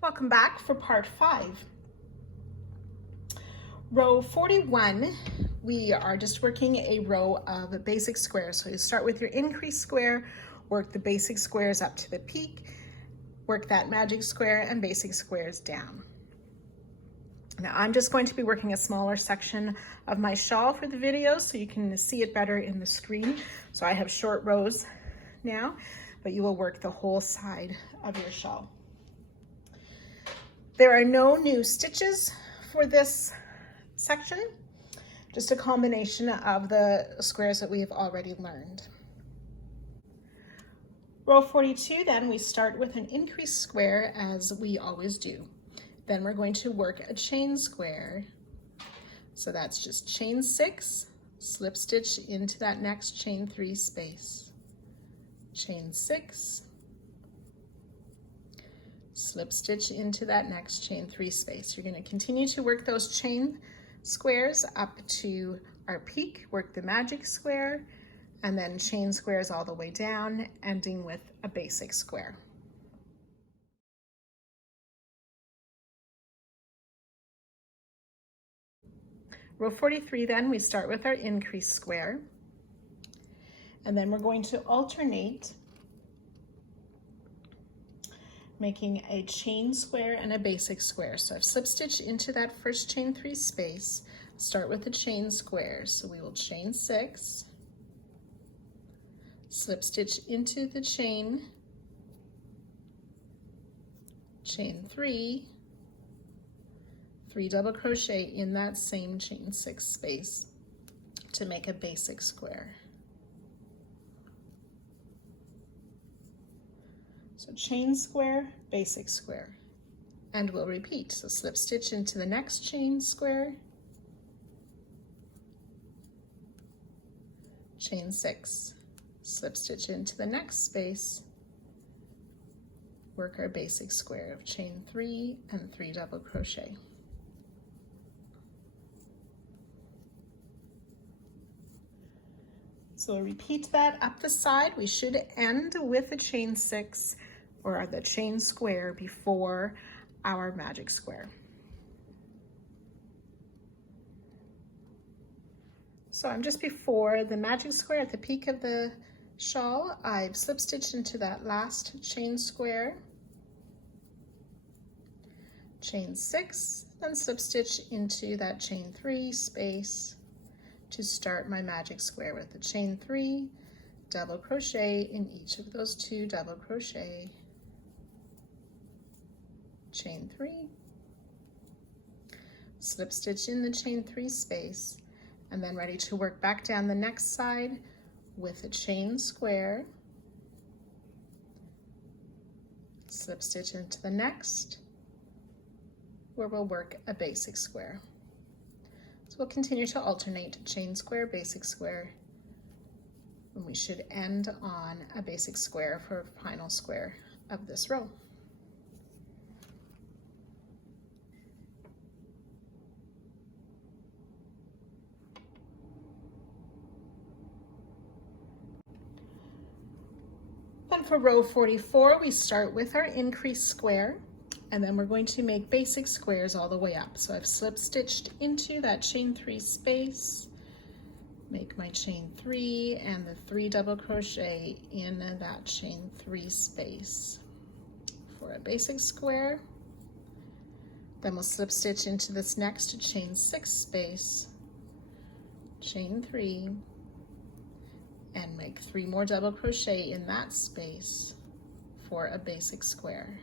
Welcome back for part 5. Row 41, we are just working a row of basic squares. So you start with your increase square, work the basic squares up to the peak, work that magic square and basic squares down. Now I'm just going to be working a smaller section of my shawl for the video so you can see it better in the screen. So I have short rows now, but you will work the whole side of your shawl. There are no new stitches for this section, just a combination of the squares that we have already learned. Row 42, then we start with an increased square as we always do. Then we're going to work a chain square. So that's just chain 6, slip stitch into that next chain 3 space. Chain 6, slip stitch into that next chain 3 space. You're going to continue to work those chain squares up to our peak, work the magic square, and then chain squares all the way down, ending with a basic square. Row 43, then we start with our increase square, and then we're going to alternate making a chain square and a basic square. So I've slip stitched into that first chain 3 space, start with a chain square. So we will chain 6, slip stitch into the chain 3, 3 double crochet in that same chain 6 space to make a basic square. So chain square, basic square, and we'll repeat. So slip stitch into the next chain square, chain 6, slip stitch into the next space, work our basic square of chain 3 and 3 double crochet. So we'll repeat that up the side. We should end with a chain 6 or the chain square before our magic square. So I'm just before the magic square at the peak of the shawl. I've slip stitched into that last chain square, chain 6, then slip stitch into that chain 3 space to start my magic square with the chain 3, double crochet in each of those 2 double crochet, chain 3, slip stitch in the chain 3 space, and then ready to work back down the next side with a chain square, slip stitch into the next, where we'll work a basic square. So we'll continue to alternate chain square, basic square, and we should end on a basic square for final square of this row. Then for row 44, we start with our increase square, and then we're going to make basic squares all the way up. So I've slip stitched into that chain 3 space, make my chain 3 and the 3 double crochet in that chain 3 space for a basic square. Then we'll slip stitch into this next chain 6 space, chain 3, and make 3 more double crochet in that space for a basic square.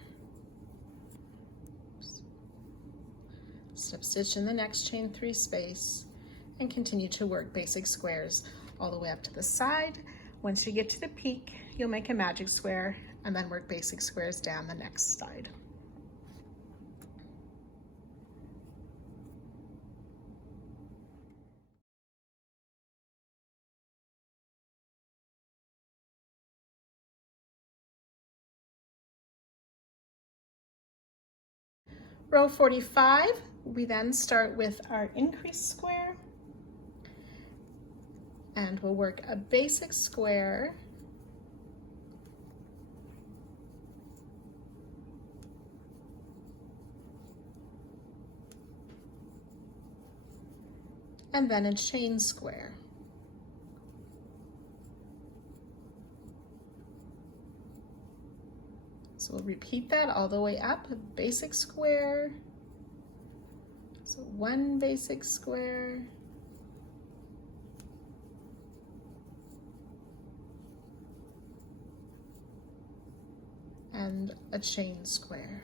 Slip stitch in the next chain 3 space and continue to work basic squares all the way up to the side. Once you get to the peak, you'll make a magic square and then work basic squares down the next side. Row 45, we then start with our increase square, and we'll work a basic square and then a chain square. So we'll repeat that all the way up, a basic square. So one basic square. And a chain square.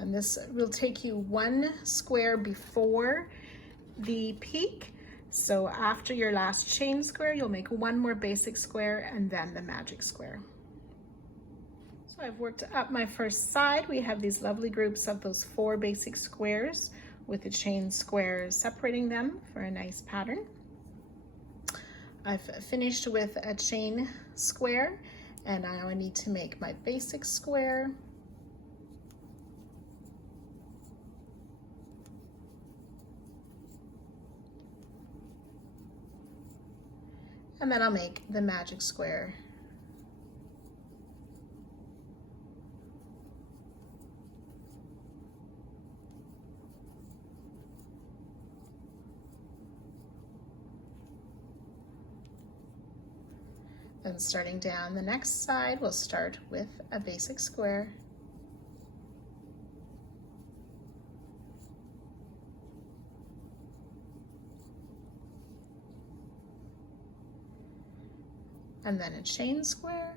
And this will take you one square before the peak. So after your last chain square, you'll make one more basic square and then the magic square. So I've worked up my first side. We have these lovely groups of those 4 basic squares with the chain squares separating them for a nice pattern. I've finished with a chain square, and now I need to make my basic square. And then I'll make the magic square. Then starting down the next side, we'll start with a basic square. And then a chain square.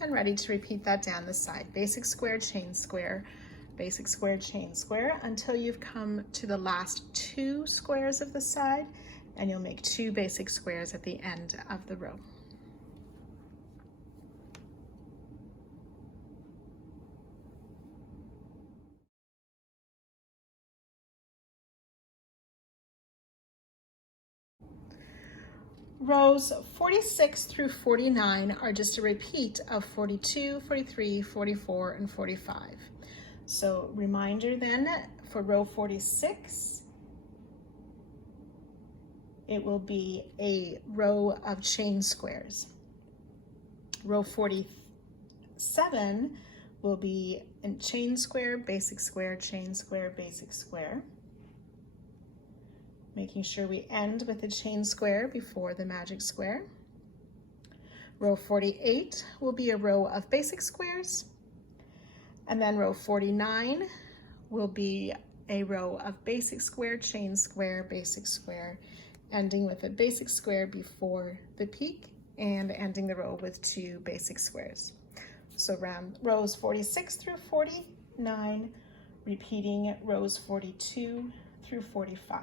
And ready to repeat that down the side. Basic square, chain square, basic square, chain square, until you've come to the last 2 squares of the side, and you'll make 2 basic squares at the end of the row. Rows 46 through 49 are just a repeat of 42, 43, 44, and 45. So reminder then, for row 46, it will be a row of chain squares. Row 47 will be a chain square, basic square, chain square, basic square. Making sure we end with a chain square before the magic square. Row 48 will be a row of basic squares. And then row 49 will be a row of basic square, chain square, basic square, ending with a basic square before the peak and ending the row with 2 basic squares. So around rows 46 through 49, repeating rows 42 through 45.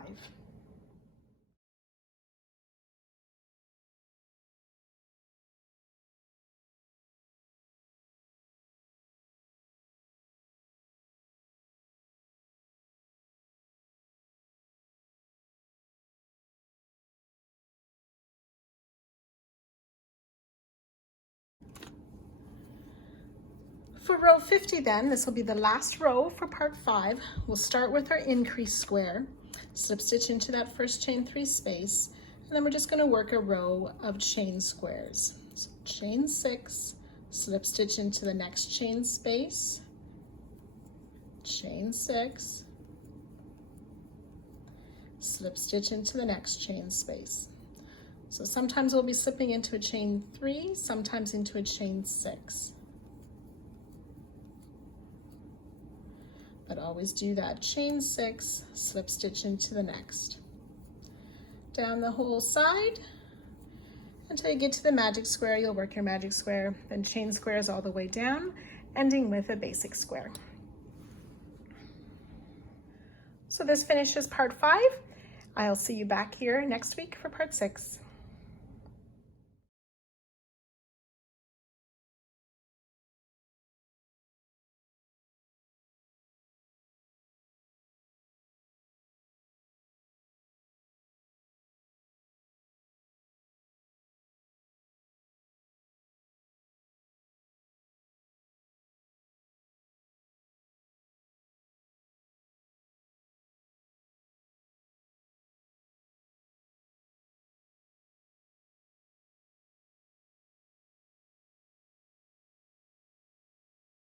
For row 50 then, this will be the last row for part 5. We'll start with our increase square, slip stitch into that first chain 3 space, and then we're just going to work a row of chain squares. So chain 6, slip stitch into the next chain space, chain 6, slip stitch into the next chain space. So sometimes we'll be slipping into a chain 3, sometimes into a chain 6. But always do that chain 6, slip stitch into the next. Down the whole side until you get to the magic square. You'll work your magic square, then chain squares all the way down, ending with a basic square. So this finishes part 5. I'll see you back here next week for part 6.